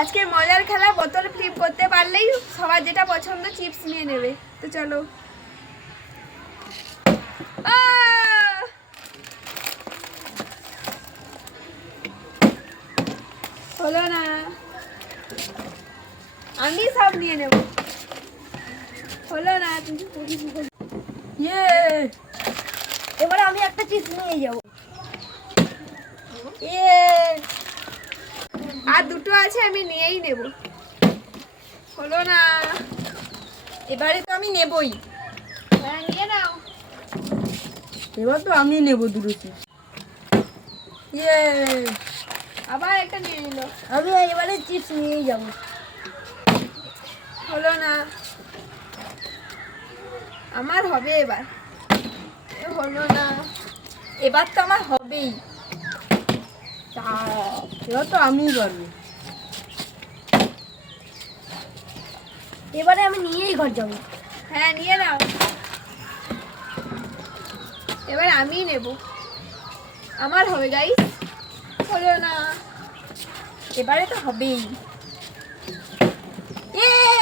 আজকে মজার খেলা, বোতল ফ্লিপ করতে পারলেই সবার যেটা পছন্দ চিপস নিয়ে নেবে। তো চলো। হলো না, আমি সব নিয়ে নেব। হলো না, তুমি ইয়ে, এবারে আমি একটা চিপস নিয়ে যাবো। ইয়ে, আর দুটো আছে, আমি নিয়েই নেব। হলো না। এবারে তো আমি নেবই। হ্যাঁ, নিয়ে নাও। এবার তো আমি নেব দুটো চিপস। ইয়ে, আবার একটা নিয়ে নিল। আমি এবারে চিপস নিয়েই যাবো। হলো না, আমার হবে এবার। হলো না। এবার তো আমার হবেই। এবার তো আমিই পারবো। এবারে আমি নিয়েই ঘর যাবো। হ্যাঁ, নিয়ে নাও। এবার আমি নেব, আমার হবে গাইস। হলো না। এবারে তো হবেই। ইয়ে,